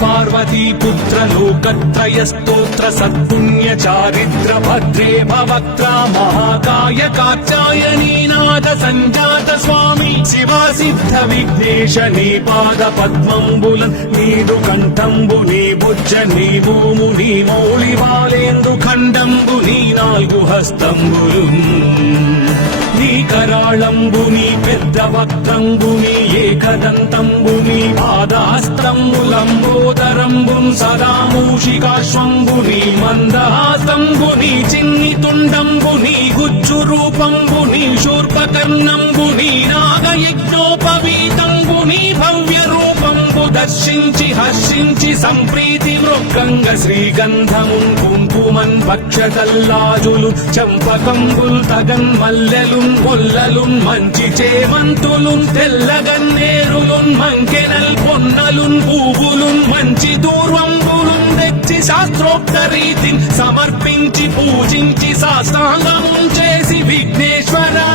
पार्वतीपुत्र लोकत्रय स्तोत्र सत्पुण्य चारिद्र भद्रे भवक्त्रा महाकाय कात्यायनीनाथ संजात स्वामी शिवा सिद्ध विघ्नेश नी पाद पद्मंबुलन् नीदु कंठंबु नी बुज्ज नी भूमु नी मौळि बालेन्दु खंडंबु नी नाल्गु हस्तंबुलुन् నీ కరాళంబుని పెద్ద వక్త్రంబుని ఏకదంతంబుని పాదహస్తంబులంబోదరంబుం సదా మూషికాశ్వంబుని మందహాసంబుని చిన్ని తుండంబుని గుజ్జు రూపంబుని శూర్పకర్ణంబుని నాగయజ్ఞోపవీతంబుని భవ్య రూపంబు దర్శించి హర్షించి సంప్రీతి మృగంగ శ్రీగంధమున్ కుంకుమన్ భక్షతల్లాజులు చంపకంబుల్ తగన్ మల్లెలున్ కొల్లలున్ మంచి చేమంతులున్ తెల్లగన్నేరులున్ మంకెనల్ పొన్నలున్ పువ్వులున్ మంచి దూర్వంబులున్ తెచ్చి శాస్త్రోక్త రీతిని సమర్పించి పూజించి సాష్టాంగమున్ చేసి విఘ్నేశ్వరా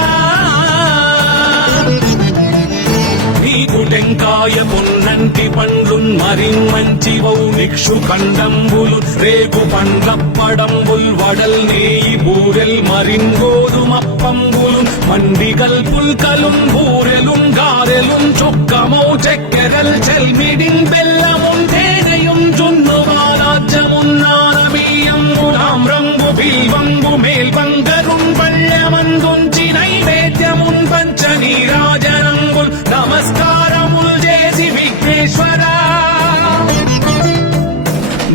టెంకాయ పొన్నంటి పండ్లున్ మరిన్మంచివౌ నిక్షు ఖండంబులు రేగు పండ్లప్పడంబుల్ వడల్ నేయి బూరెల్ మరిన్ గోధుమప్పంబులు మండి కల్పుల్కలున్ బూరెలున్ గారెలున్ చొక్కమౌ చెక్కెరల్ చెల్మిడిన్ బెల్లమున్ తేనెయున్ జున్ను వారాజ్యమున్ నానబియ్యంబు తామ్రంబు బిల్వంబు మేల్బంగరున్ పళ్ళెమందుంచి నైవేద్యమున్ పంచ నీరాజనంబుల్ నమస్కారముల్ చేసి విఘ్నేశ్వరా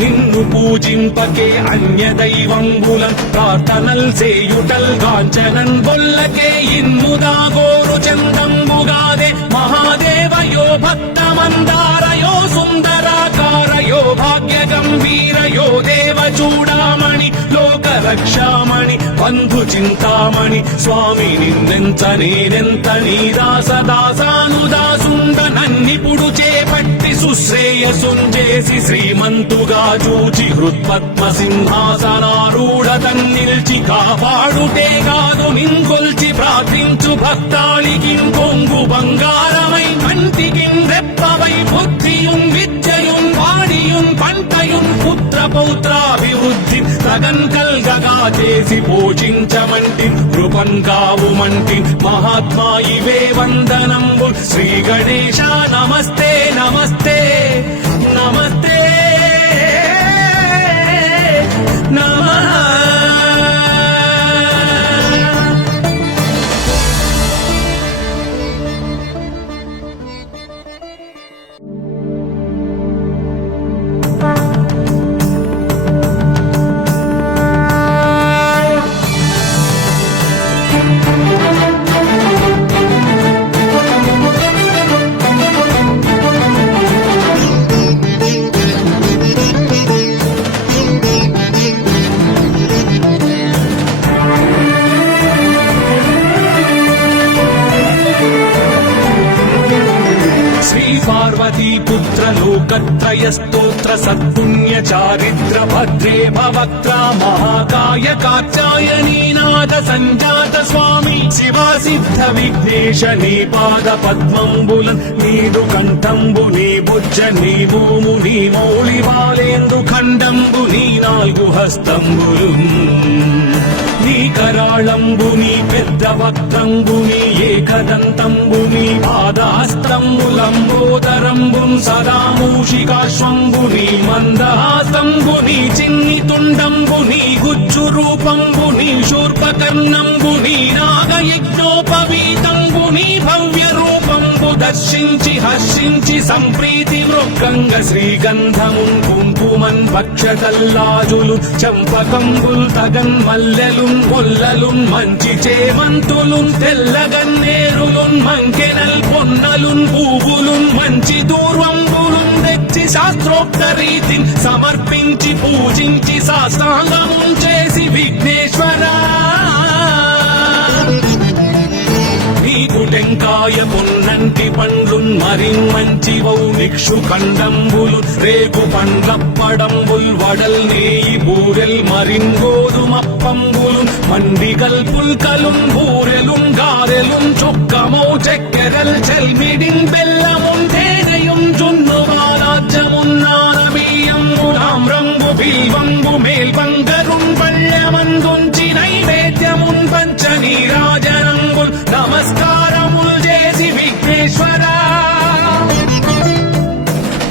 నిన్ను పూజింపకే అన్య దైవంబులన్ ప్రార్థనల్ సేయుటల్ గాంచనన్ బొల్లకే ఇన్ముదా గోరు చందంబుగాదే మహాదేవయో భక్తమందారయో సుందరాకారయో భాగ్య గంభీరయో దేవ చూడామణి లోక రక్షామణి బంధు చింతామణి స్వామి నిన్నెంత నేనెంత నీ దాసదాసానుదాసుండ నన్నిపుడు చేపట్టి సుశ్రేయసుంజేసి శ్రీమంతుగా చూచి హృత్పద్మ సింహాసనారూఢ తన్నిల్చి కాపాడుటే కాదు నింకొల్చి ప్రార్థించు భక్తాళికిన్ కొంగు బంగారమై కంటికిన్ రెప్పవై బుద్ధియున్ విద్యయున్ వాడియున్ పంటయున్ పుత్ర పౌత్రాభివృద్ధి తగన్ కల్గగా చేసి పోషించమంటి కృపన్ కావుమంటి మహాత్మా ఇవే వందనంబు శ్రీ గణేశ నమస్తే నమస్తే నమస్తే నమః पार्वतीपुत्र लोकत्रय स्तोत्र सत्पुण्य चारिद्र भद्रे भवक्त्रा महाकाय कात्यायनीनाथ संजात स्वामी शिवा सिद्ध विघ्नेश नी पाद पद्मंबुलन् नीदु कंठंबु नी बुज्ज नी भूमु नी मौळि बालेन्दु खंडंबु नी नाल्गु हस्तंबुलुन् నీ కరాళంబుని పెద్ద వక్త్రంబుని ఏకదంతంబుని పాదహస్తంబులంబోదరంబుం సదా మూషికాశ్వంబుని మందహాసంబుని చిన్ని తుండంబుని గుజ్జు రూపంబుని శూర్పకర్ణంబుని నాగయజ్ఞోపవీతంబుని భవ్య రూపంబు దర్శించి హర్షించి సంప్రీతి మృగంగ శ్రీగంధమున్ కుంకుమన్ భక్షతల్లాజులు చంపకంబుల్ తగన్ మల్లెలున్ కొల్లలున్ మంచి చేమంతులున్ తెల్లగన్నేరులున్ మంకెనల్ పొన్నలున్ పువ్వులున్ మంచి దూర్వంబులున్ తెచ్చి శాస్త్రోక్త రీతి సమర్పించి పూజించి సాష్టాంగం చేసి విఘ్నేశ్వరా నీకు టెంకాయ పొన్నంటి పండ్లున్ మరిన్మంచివౌ నిక్షు ఖండంబులు రేగు పండ్లప్పడంబుల్ వడల్ నేయి బూరెల్ మరిన్ గోధుమప్పంబులు మండిగల్ పుల్కలున్ బూరెలున్ గారెలున్ చొక్కమౌ చెక్కెరల్ చెల్మిడిన్ బెల్లమున్ తేనెయున్ జున్ను వారాజ్యమున్ నానబియ్యంబులాం రంగు బిల్వంబు మేల్బంగరున్ పళ్ళమందుంచి నైవేద్యమున్ పంచ నీరాజనంబుల్ నమస్కారముల్ చేసి విఘ్నేశ్వరా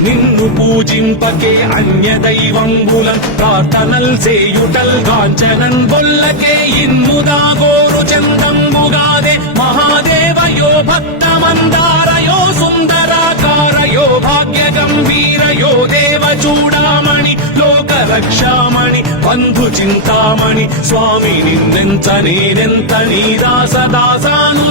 నిన్ను పూజింపకే అన్య దైవంబులన్ ప్రార్థనల్ సేయుటల్ గాంచనన్ బొల్లకే ఇన్ముదా గోరు చందంబుగాదే మహాదేవయో భక్తమందారయో సుందరాకారయో భాగ్య గంభీరయో దేవ చూడామణి లోక రక్షామణి బంధు చింతామణి స్వామి నిన్నెంత నేనెంత నీ దాసదాసానుదాసుండ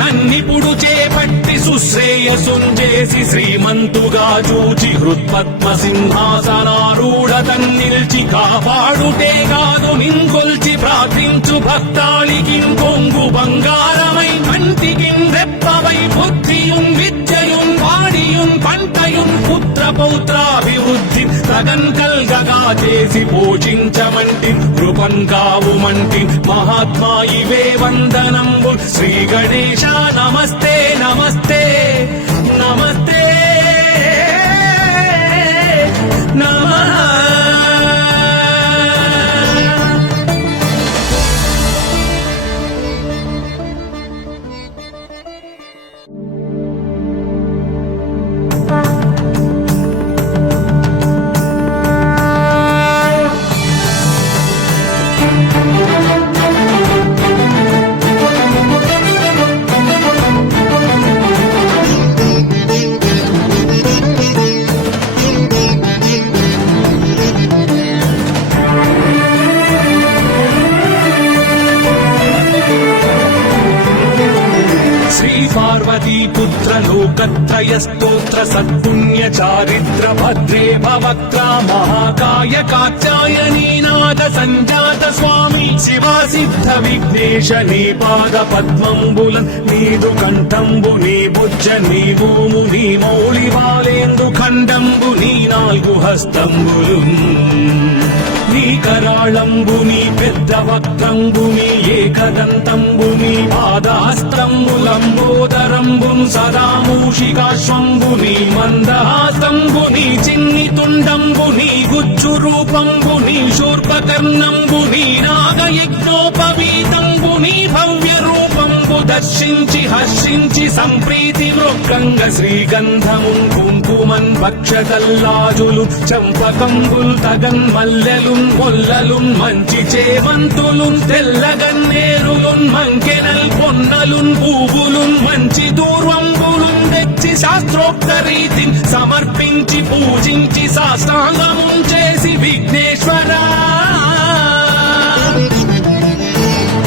నన్నిపుడు చేపట్టి సుశ్రేయసుంజేసి శ్రీమంతుగా చూచి హృత్పద్మ సింహాసనారూఢ తన్నిల్చి కాపాడుటే కాదు నింకొల్చి ప్రార్థించు భక్తాళికి కొంగు బంగారమై కంటికి రెప్పవై బుద్ధియున్ విద్యయున్ వాడియున్ పంటయున్ పుత్ర పౌత్రాభివృద్ధి తగన్ కల్గగా చేసి పోషించమంటి కృపన్ కావుమంటి మహాత్మా ఇవే వందనంబు శ్రీ గణేశ నమస్తే నమస్తే నమస్తే నమః पुत्र लोकत्रय स्तोत्र सत्पुण्य चारित्र भद्रे भवक्त्रा महाकाय कात्यायनी नाद संजात स्वामी शिवा सिद्ध विघ्नेश नी पाद पद्मंबुलन् नीदु कंठंबु नी बुज्ज नी भूमु नी मौळि बालेन्दु खंडंबु नी नाल्गु हस्तंबुलुन् నీ కరాళంబు నీ పెద్ద వక్త్రంబు నీ ఏకదంతంబు నీ పాదహస్తంబు లంబోదరంబున్ సదా మూషికాశ్వంబు నీ మందహాసంబు నీ చిన్ని తుండంబు నీ గుజ్జు రూపంబు నీ శూర్పకర్ణంబు నీ నాగయజ్ఞోపవీతంబు నీ భవ్య రూపంబు దర్శించి హర్షించి సంప్రీతి మృక్కంగ శ్రీగంధమున్ కుంకుమన్ భక్షతల్లాజులు చంపకంబుల్ తగన్ మల్లెలున్ మొల్లలున్ మంచి చేమంతులున్ తెల్లగన్నేరులున్ మంకెనల్ పొన్నలున్ పూవులున్ మంచి దూర్వంబులున్ తెచ్చి శాస్త్రోక్త రీతి సమర్పించి పూజించి సాష్టాంగం చేసి విఘ్నేశ్వరా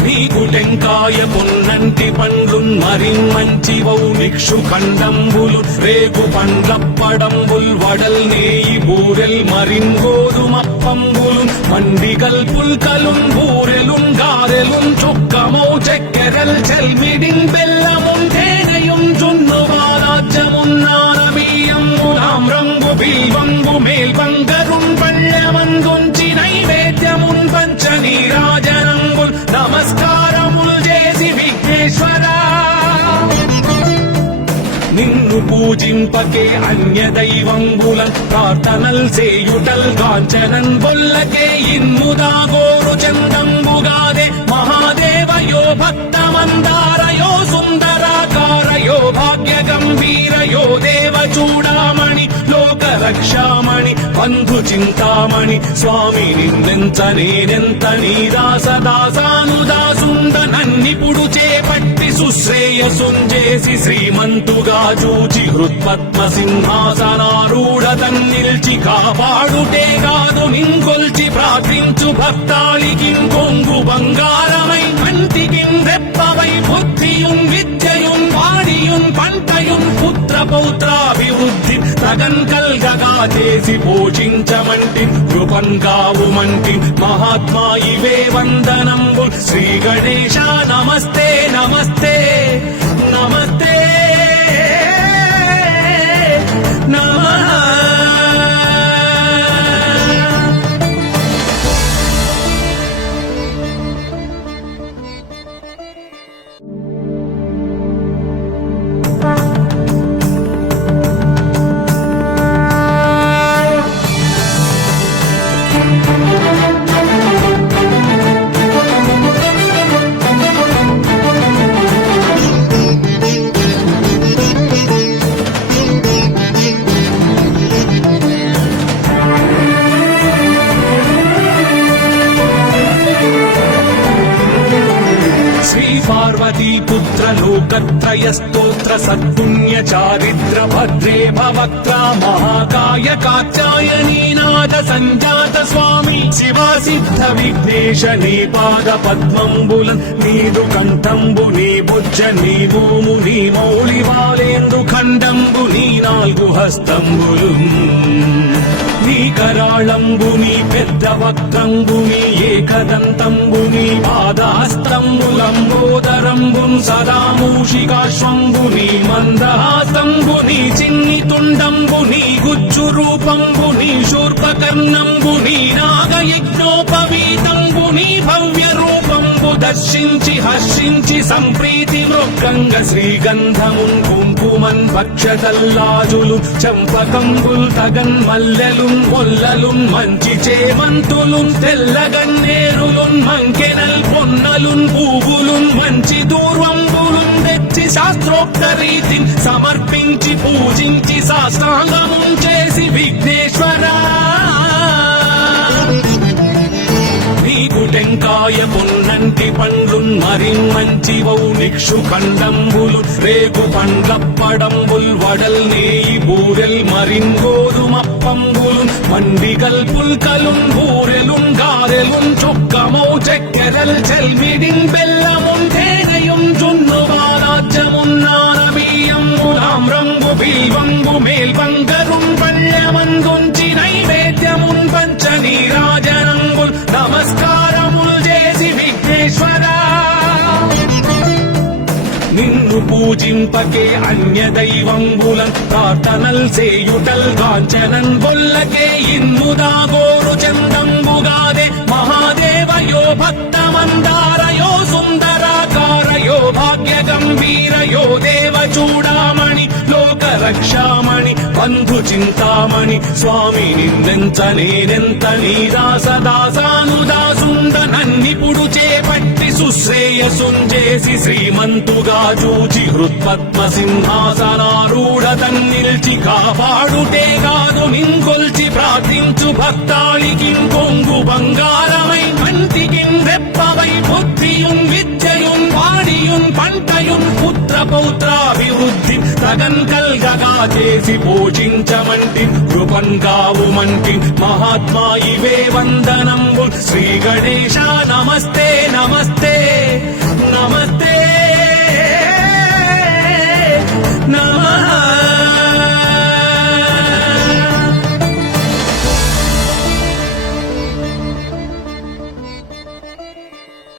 నీకు టెంకాయ పొన్నంటి పండ్లున్ మరిన్మంచివౌ నిక్షు ఖండంబులు రేగు పండ్లప్పడంబుల్ వడల్ నేయి బూరెల్ మరిన్ గోధుమప్పంబులు మండిగల్ పుల్కలున్ బూరెలున్ గారెలున్ చొక్కమౌ చెక్కెరల్ చెల్మిడిన్ బెల్లమున్ తేనెయున్ జున్ను వారాజ్యమున్ నానబియ్యంబులాం రంగు బిల్వంబు మేల్బంగరున్ పళ్ళమందుంచి నైవేద్యమున్ పంచ నీరాజనంబుల్ నమస్కారముల్ చేసి విఘ్నేశ్వరా నిన్ను పూజింపకే అన్య దైవంబులన్ ప్రార్థనల్ సేయుటల్ గాంచనన్ బొల్లకే ఇన్ముదా గోరు చందంబుగాదే మహాదేవయో భక్తమందారయో సుందరాకారయో భాగ్య గంభీరయో దేవ చూడామణి లోక రక్షామణి బంధు చింతామణి స్వామి నిన్నెంత నేనెంత నీ దాసదాసానుదాసుండ నన్నిపుడు చేపట్టి సుశ్రేయసుంజేసి శ్రీమంతుగా చూచి హృత్పద్మ సింహాసనారూఢ తన్నిల్చి కాపాడుటే కాదు నింకొల్చి ప్రార్థించు భక్తాళికి కొంగు బంగారమై కంటికి రెప్పవై బుద్ధియున్ విద్యయున్ వాడియున్ పంటయున్ పుత్ర పౌత్రాభివృద్ధి తగన్ కల్గగా చేసి పోషించమంటి కృపన్ కావుమంటి మహాత్మా ఇవే వందనంబు శ్రీ గణేశ నమస్తే నమస్తే నమస్తే నమః. पार्वतीपुत्र लोकत्रयस्तोत्र सत्पुण्य चारिद्र भद्रे भवक्त्रा महाकाय कात्यायनीनाथ सञ्जात स्वामी शिवा सिद्ध विघ्नेश नी पाद पद्मंबुलन् नीदु कंठंबु नी बुज्ज नी भूमु नी मौळि बालेन्दु खण्डंबु नी नाल्गु हस्तंबुलु నీ కరాళంబుని పెద్ద వక్త్రంబుని ఏకదంతంబుని పాదహస్తంబులంబోదరంబున్ సదా మూషికాశ్వంబుని మందహాసంబుని చిన్ని తుండంబుని గుజ్జు రూపంబుని శూర్పకర్ణంబుని నాగయజ్ఞోపవీతంబుని భవ్య రూపంబు దర్శించి హర్షించి సంప్రీతి మృగంగ శ్రీగంధమున్ కుంకుమన్ భక్షతల్లాజులు చంపకంబుల్ తగన్ మల్లెలు మొల్లలున్ మంచి చేమంతులున్ తెల్లగన్నేరులున్ మంకెనల్ పొన్నలున్ పూవులున్ మంచి దూర్వంబులున్ తెచ్చి శాస్త్రోక్త రీతిని సమర్పించి పూజించి సాష్టాంగమున్ చేసి విఘ్నేశ్వరా నీకు టెంకాయ పొన్నంటి పండ్లున్ మరిన్మంచి వౌనిక్షు ఖండంబులు రేగు పండ్లప్పడంబుల్ వడల్ నేయి బూరెల్ మరిన్ గోధుమప్పంబులు మండిగల్ పుల్కలున్ బూరెలున్ గారెలున్ చొక్కమౌ చెక్కెరల్ చెల్మిడిన్ బెల్లమున్ తేనెయున్ జున్ను బాలాజ్యమున్ నానబియ్యంబులామ్రంబు బిల్వంబు మేల్బంగరున్ పళ్ళమందుంచి నైవేద్యమున్ పంచ నీరాజనంబుల్ నమస్కారముల్ చేసి విఘ్నేశ్వరా నిన్ను పూజింపకే అన్య దైవంబులన్ ప్రార్థనల్ సేయుటల్ కాంచనన్ బొల్లకే ఇన్ముదా గోరు చందంబుగాదే మహాదేవయో భక్తమందారయో సుందరాకారయో భాగ్య గంభీరయో దేవ చూడామణి లోక రక్షామణి బంధు చింతామణి స్వామి నిన్నెంత నేనెంత నీదాసదాసానుదాసుంద నన్నిపుడు చేపట్టి సుశ్రేయసుంజేసి శ్రీమంతుగా చూచి హృత్పద్మ సింహాసనారూఢ తన్నిల్చి కాపాడుటే కాదు నింకొల్చి ప్రార్థించు భక్తాళికి కొంగు బంగారమై కంటికిన్ రెప్పవై బుద్ధియున్ విద్యయున్ వాడియున్ పంటయున్ పుత్ర పౌత్రాభివృద్ధి తగన్ కల్గగా చేసి పోషించమంటి కృపన్ కావుమంటి మహాత్మా ఇవే వందనంబు శ్రీ గణేశ నమస్తే నమస్తే నమస్తే